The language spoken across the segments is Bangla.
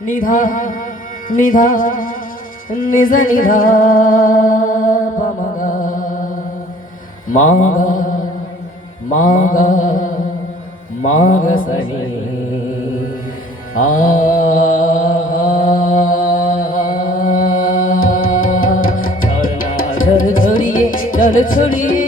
নিধা নিধা, নিজ নিধা পা মা গা মা গা মা গা সহি আ ঝরনা ঝর ছড়িয়ে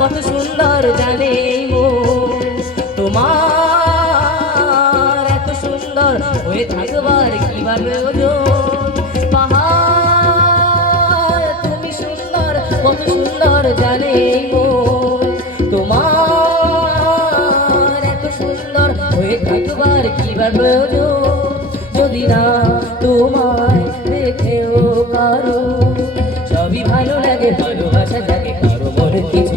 কত সুন্দর জানে তোমার এত সুন্দর হয়ে থাকবার কি প্রয়োজন? পাহাড়, তুমি সুন্দর, কত সুন্দর জানে তোমার এত সুন্দর হয়ে থাকবার কি প্রয়োজন? যদি না তোমায় দেখেও কারও সবই ভালো লাগে, ভালোবাসা যাকে কারও মনে কিছু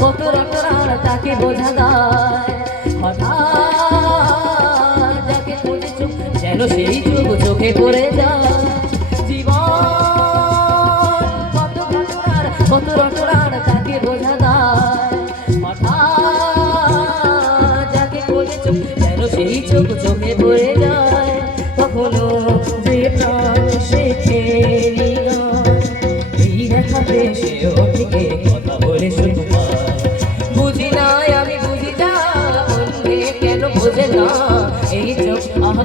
কত রটনার তাকে বোঝা যায়। হঠাৎ যাকে খুঁজে চোখ যেন সেই চোখ চোখে পড়ে যায়। জীবন কত ঘটনার কত রটনার তাকে বোঝা যায়। হঠাৎ যাকে খুঁজে চোখ যেন সেই চোখ চোখে পড়ে যায়।